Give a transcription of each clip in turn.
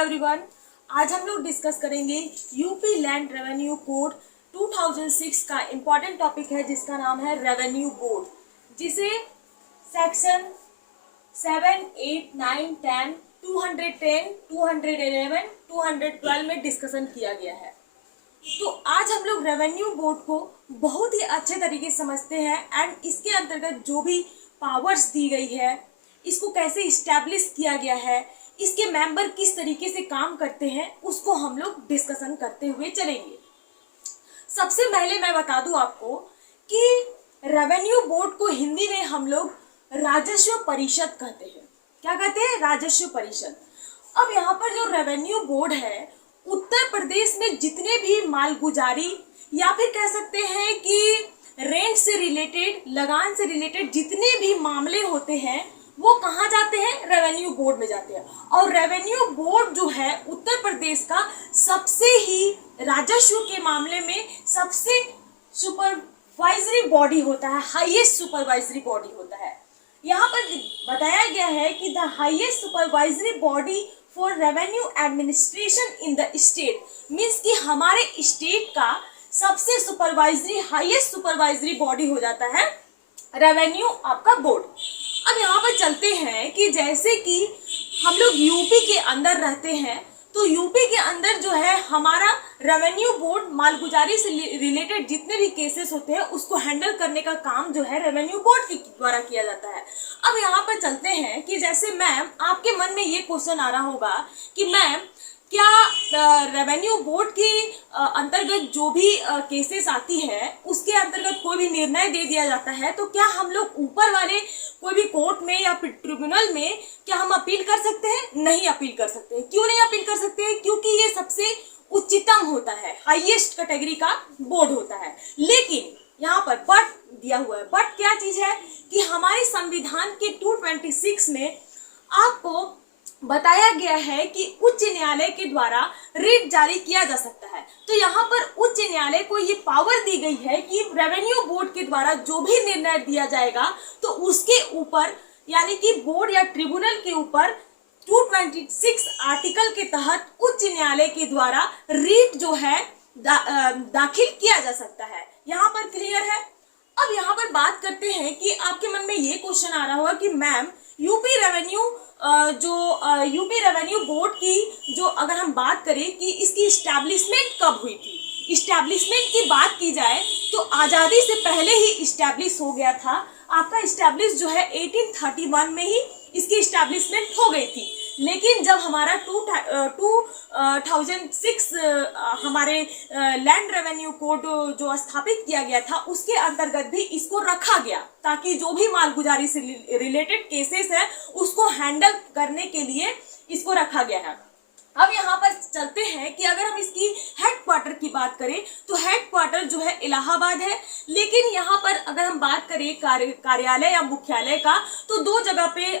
Everyone, आज हम लोग डिस्कस करेंगे यूपी लैंड रेवेन्यू कोड 2006 का इम्पॉर्टेंट टॉपिक है जिसका नाम है रेवेन्यू बोर्ड, जिसे सेक्शन 7, 8, 9, 10, 210, 211, 212 में डिस्कशन किया गया है। तो आज हम लोग रेवेन्यू बोर्ड को बहुत ही अच्छे तरीके से समझते हैं एंड इसके अंतर्गत जो भी पावर्स दी गई है, इसको कैसे इस्टेब्लिश किया गया है, इसके मेंबर किस तरीके से काम करते हैं, उसको हम लोग डिस्कशन करते हुए चलेंगे। सबसे पहले मैं बता दूं आपको कि रेवेन्यू बोर्ड को हिंदी में हम लोग राजस्व परिषद कहते हैं। क्या कहते हैं? राजस्व परिषद। अब यहाँ पर जो रेवेन्यू बोर्ड है, उत्तर प्रदेश में जितने भी मालगुजारी या फिर कह सकते हैं कि रेंट से रिलेटेड, लगान से रिलेटेड जितने भी मामले होते हैं वो कहाँ जाते हैं? रेवेन्यू बोर्ड में जाते हैं। और रेवेन्यू बोर्ड जो है उत्तर प्रदेश का सबसे ही राजस्व के मामले में सबसे सुपरवाइजरी बॉडी होता है, हाईएस्ट सुपरवाइजरी बॉडी होता है। यहाँ पर बताया गया है कि the highest supervisory body for revenue administration in the state, means कि हमारे स्टेट का सबसे सुपरवाइजरी, हाईएस्ट सुपरवाइजरी बॉडी हो जाता है रेवेन्यू आपका बोर्ड। अब यहाँ पर चलते हैं कि जैसे कि हम लोग यूपी के अंदर रहते हैं, तो यूपी के अंदर जो है हमारा रेवेन्यू बोर्ड मालगुजारी से रिलेटेड जितने भी केसेस होते हैं उसको हैंडल करने का काम जो है रेवेन्यू बोर्ड के द्वारा किया जाता है। अब यहाँ पर चलते हैं कि जैसे मैम, आपके मन में ये क्वेश्चन आ रहा होगा कि मैम क्या रेवेन्यू बोर्ड के अंतर्गत जो भी केसेस आती है उसके अंतर्गत कोई भी निर्णय दे दिया जाता है, तो क्या हम लोग ऊपर वाले कोई भी कोर्ट में या फिर ट्रिब्यूनल में क्या हम अपील कर सकते हैं? नहीं अपील कर सकते हैं। क्यों नहीं अपील कर सकते हैं? क्योंकि ये सबसे उच्चतम होता है, हाईएस्ट कैटेगरी का बोर्ड होता है। लेकिन यहाँ पर बट दिया हुआ है। बट क्या चीज है कि हमारे संविधान के 226 में आपको बताया गया है कि उच्च न्यायालय के द्वारा रिट जारी किया जा सकता है। तो यहाँ पर उच्च न्यायालय को ये पावर दी गई है कि रेवेन्यू बोर्ड के द्वारा जो भी निर्णय दिया जाएगा तो उसके ऊपर, यानी कि बोर्ड या ट्रिब्यूनल के ऊपर 226 आर्टिकल के तहत उच्च न्यायालय के द्वारा रिट जो है दाखिल किया जा सकता है। यहाँ पर क्लियर है। अब यहाँ पर बात करते हैं कि आपके मन में ये क्वेश्चन आ रहा होगा कि मैम यूपी रेवेन्यू बोर्ड की जो अगर हम बात करें कि इसकी इस्टेब्लिशमेंट कब हुई थी, इस्टेब्लिशमेंट की बात की जाए तो आज़ादी से पहले ही इस्टेब्लिश हो गया था। आपका इस्टेब्लिश जो है 1831 में ही इसकी इस्टेब्लिशमेंट हो गई थी। लेकिन जब हमारा 2006 हमारे लैंड रेवेन्यू कोड जो स्थापित किया गया था उसके अंतर्गत भी इसको रखा गया ताकि जो भी मालगुजारी से रिलेटेड केसेस है उसको हैंडल करने के लिए इसको रखा गया है। अब यहाँ पर चलते हैं कि अगर हम इसकी हेडक्वार्टर की बात करें तो हेडक्वार्टर जो है इलाहाबाद है। लेकिन यहाँ पर अगर हम बात करें कार्यालय या मुख्यालय का तो दो जगह पे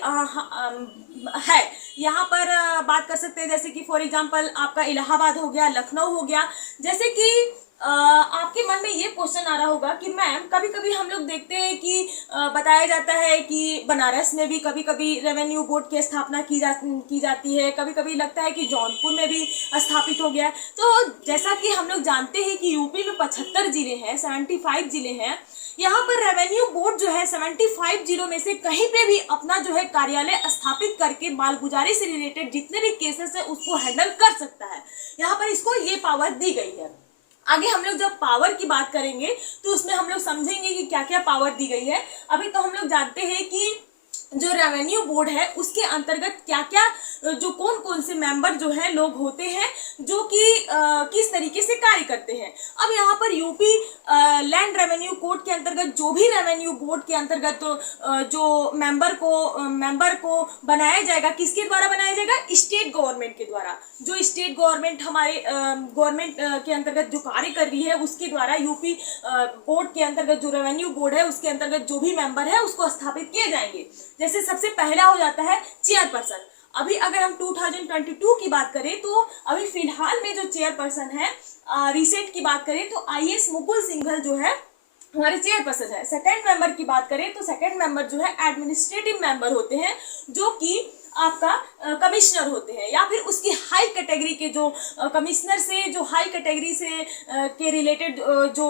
है। यहाँ पर बात कर सकते हैं जैसे कि फॉर एग्जांपल आपका इलाहाबाद हो गया, लखनऊ हो गया। जैसे कि आपके मन में ये क्वेश्चन आ रहा होगा कि मैम कभी कभी हम लोग देखते हैं कि बताया जाता है कि बनारस में भी कभी कभी रेवेन्यू बोर्ड की स्थापना की जाती है, कभी कभी लगता है कि जौनपुर में भी स्थापित हो गया है। तो जैसा कि हम लोग जानते हैं कि यूपी में 75 जिले हैं, 75 जिले हैं। यहाँ पर रेवेन्यू बोर्ड जो है 75 जिलों में से कहीं पे भी अपना जो है कार्यालय स्थापित करके मालगुजारी से रिलेटेड जितने भी केसेस है उसको हैंडल कर सकता है। यहाँ पर इसको ये पावर दी गई है। आगे हम लोग जब पावर की बात करेंगे तो उसमें हम लोग समझेंगे कि क्या क्या पावर दी गई है। अभी तो हम लोग जानते हैं कि जो रेवेन्यू बोर्ड है उसके अंतर्गत क्या क्या, जो कौन कौन से मेंबर जो है लोग होते हैं जो कि किस तरीके से कार्य करते हैं। अब यहाँ पर यूपी लैंड रेवेन्यू कोड के अंतर्गत जो भी रेवेन्यू बोर्ड के अंतर्गत जो मेंबर को बनाया जाएगा, किसके द्वारा बनाया जाएगा? स्टेट गवर्नमेंट के द्वारा। जो स्टेट गवर्नमेंट हमारे गवर्नमेंट के अंतर्गत जो कार्य कर रही है उसके द्वारा यूपी बोर्ड के अंतर्गत जो रेवेन्यू बोर्ड है उसके अंतर्गत जो भी मेंबर है उसको स्थापित किए जाएंगे। जैसे सबसे पहला हो जाता है चेयरपर्सन। अभी अगर हम 2022 की बात करें तो अभी फिलहाल में जो चेयरपर्सन है, रिसेंट की बात करें तो IAS मुकुल सिंघल जो है हमारे चेयरपर्सन है। सेकंड मेंबर की बात करें तो सेकंड मेंबर जो है एडमिनिस्ट्रेटिव मेंबर होते हैं जो कि आपका कमिश्नर होते हैं या फिर उसकी हाई कैटेगरी के जो कमिश्नर से, जो हाई कैटेगरी से के रिलेटेड जो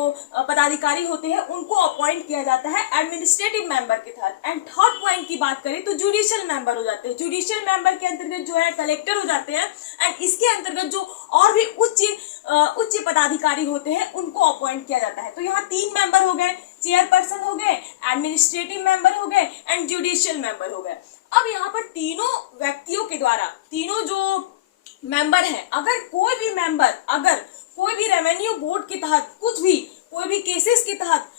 पदाधिकारी होते हैं उनको अपॉइंट किया जाता है एडमिनिस्ट्रेटिव मेंबर के तहत। एंड थर्ड पॉइंट की बात करें तो जुडिशियल मेंबर हो जाते हैं। जुडिशियल मेंबर के अंतर्गत जो है कलेक्टर हो जाते हैं। एंड इसके अंतर्गत जो और भी उच्च पदाधिकारी होते हैं उनको अपॉइंट किया जाता है। तो यहाँ 3 मेंबर हो गए, चेयरपर्सन हो गए, एडमिनिस्ट्रेटिव मेंबर हो गए एंड जुडिशियल मेंबर हो गए। अब यहाँ पर तीनों व्यक्तियों के द्वारा, तीनों जो मेंबर है, अगर कोई भी रेवेन्यू बोर्ड के तहत कोई भी केसेस के तहत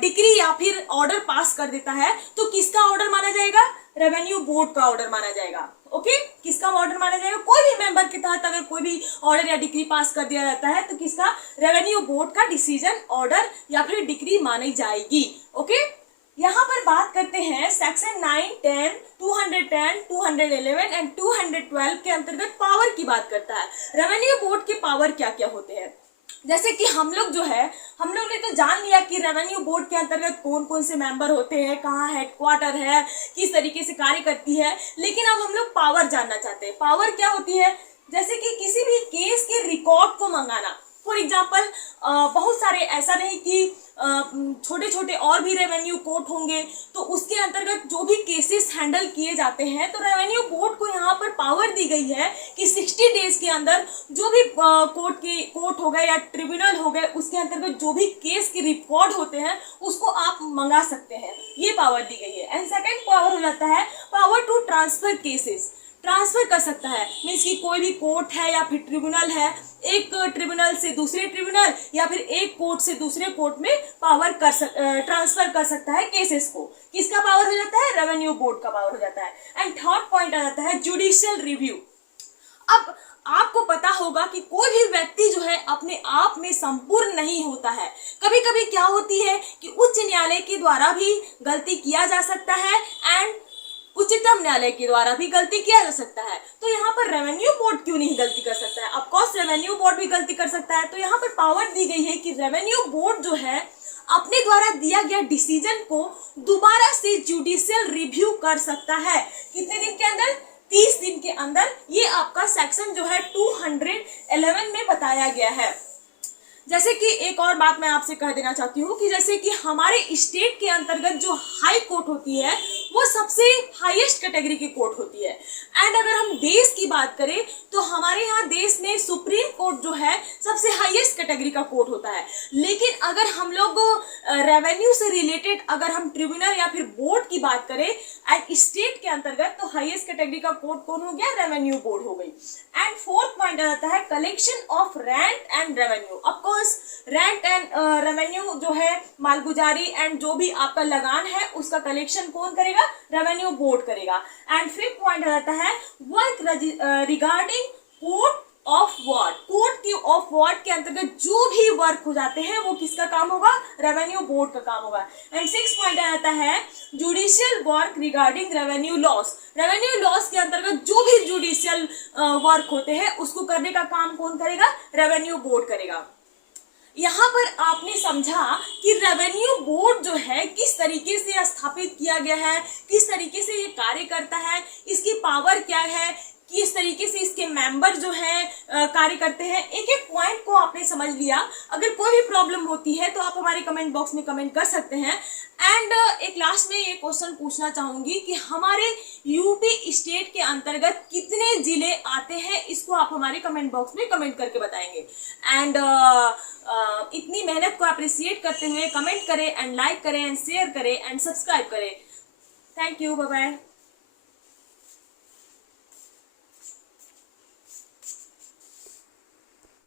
डिक्री या फिर ऑर्डर पास कर देता है तो किसका ऑर्डर माना जाएगा? रेवेन्यू बोर्ड का ऑर्डर माना जाएगा। ओके, किसका ऑर्डर माना जाएगा? कोई भी मेंबर के तहत अगर कोई भी ऑर्डर या डिक्री पास कर दिया जाता है तो किसका? रेवेन्यू बोर्ड का डिसीजन, ऑर्डर या फिर डिक्री मानी जाएगी। ओके, यहाँ पर बात करते हैं सेक्शन 9, 10, 210, 211 एंड 212 के अंतर्गत पावर की बात करता है। रेवेन्यू बोर्ड के पावर क्या क्या होते हैं? जैसे कि हम लोग ने तो जान लिया कि रेवेन्यू बोर्ड के अंतर्गत कौन कौन से मेंबर होते हैं, कहाँ हेडक्वार्टर है, किस तरीके से कार्य करती है। लेकिन अब हम लोग पावर जानना चाहते हैं। पावर क्या होती है? जैसे कि किसी भी केस के रिकॉर्ड को मंगाना। फॉर एग्जाम्पल बहुत सारे, ऐसा नहीं कि छोटे छोटे और भी रेवेन्यू कोर्ट होंगे तो उसके अंतर्गत जो भी केसेस हैंडल किए जाते हैं तो रेवेन्यू बोर्ड को यहाँ पर पावर दी गई है कि 60 डेज के अंदर जो भी कोर्ट हो गए या ट्रिब्यूनल हो गए उसके अंतर्गत जो भी केस के रिकॉर्ड होते हैं उसको आप मंगा सकते हैं। ये पावर दी गई है। एंड सेकेंड पावर हो जाता है power to transfer cases. Transfer कर सकता है, मीन्स कि कोई भी कोर्ट है या फिर ट्रिब्यूनल है, एक ट्रिब्यूनल से दूसरे ट्रिब्यूनल या फिर एक कोर्ट से दूसरे कोर्ट में ट्रांसफर कर सकता है केसेस को। किसका पावर हो जाता है? रेवेन्यू बोर्ड का पावर हो जाता है। एंड थर्ड पॉइंट आ जाता है जुडिशियल रिव्यू। अब आपको पता होगा कि कोई भी व्यक्ति जो है अपने आप में संपूर्ण नहीं होता है। कभी कभी क्या होती है कि उच्च न्यायालय के द्वारा भी गलती किया जा सकता है एंड उच्चतम न्यायालय के द्वारा भी गलती किया जा सकता है। तो यहाँ पर रेवेन्यू बोर्ड क्यों नहीं गलती कर सकता है? ऑफ कोर्स रेवेन्यू बोर्ड भी गलती कर सकता है। तो यहाँ पर पावर दी गई है कि रेवेन्यू बोर्ड जो है अपने द्वारा दिया गया डिसीजन को दोबारा से जुडिशियल रिव्यू कर सकता है। कितने दिन के अंदर? 30 दिन के अंदर। ये आपका सेक्शन जो है 211 में बताया गया है। जैसे कि एक और बात मैं आपसे कह देना चाहती हूँ कि जैसे कि हमारे स्टेट के अंतर्गत जो हाई कोर्ट होती है वो सबसे हाईएस्ट कैटेगरी की कोर्ट होती है। एंड अगर हम देश की बात करें तो हमारे यहाँ देश में सुप्रीम कोर्ट जो है सबसे हाईएस्ट कैटेगरी का कोर्ट होता है। लेकिन अगर हम लोग रेवेन्यू से रिलेटेड अगर हम ट्रिब्यूनल या फिर बोर्ड की बात करें एंड स्टेट के अंतर्गत तो हाईएस्ट कैटेगरी का कोर्ट कौन हो गया? रेवेन्यू बोर्ड हो गई। एंड फोर्थ पॉइंट आ जाता है collection of rent and revenue. Of course rent and revenue जो है मालगुजारी एंड जो भी आपका लगान है उसका कलेक्शन कौन करेगा? रेवेन्यू बोर्ड करेगा। एंड फिफ्थ पॉइंट आ जाता है work regarding court of ward. Court की ऑफ वार्ड के अंतर्गत जो भी वर्क हो जाते हैं वो किसका काम होगा? रेवेन्यू बोर्ड का काम होगा। एंड सिक्स पॉइंट आ जाता है judicial work regarding revenue loss. Revenue loss के अंतर्गत जो भी जुडिशियल वर्क होते हैं उसको करने का काम कौन करेगा? रेवेन्यू बोर्ड करेगा। यहाँ पर आपने समझा कि रेवेन्यू बोर्ड जो है किस तरीके से स्थापित किया गया है, किस तरीके से ये कार्य करता है, इसकी पावर क्या है, किस तरीके से इसके मेंबर जो है कार्य करते हैं। एक एक पॉइंट को आपने समझ लिया। अगर कोई भी प्रॉब्लम होती है तो आप हमारे कमेंट बॉक्स में कमेंट कर सकते हैं। एंड एक लास्ट में ये क्वेश्चन पूछना चाहूंगी कि हमारे यूपी स्टेट के अंतर्गत कितने जिले आते हैं, इसको आप हमारे कमेंट बॉक्स में कमेंट करके बताएंगे। एंड इतनी मेहनत को अप्रिशिएट करते हुए कमेंट करें एंड लाइक करें एंड शेयर करें एंड सब्सक्राइब करें। Thank you, bye bye.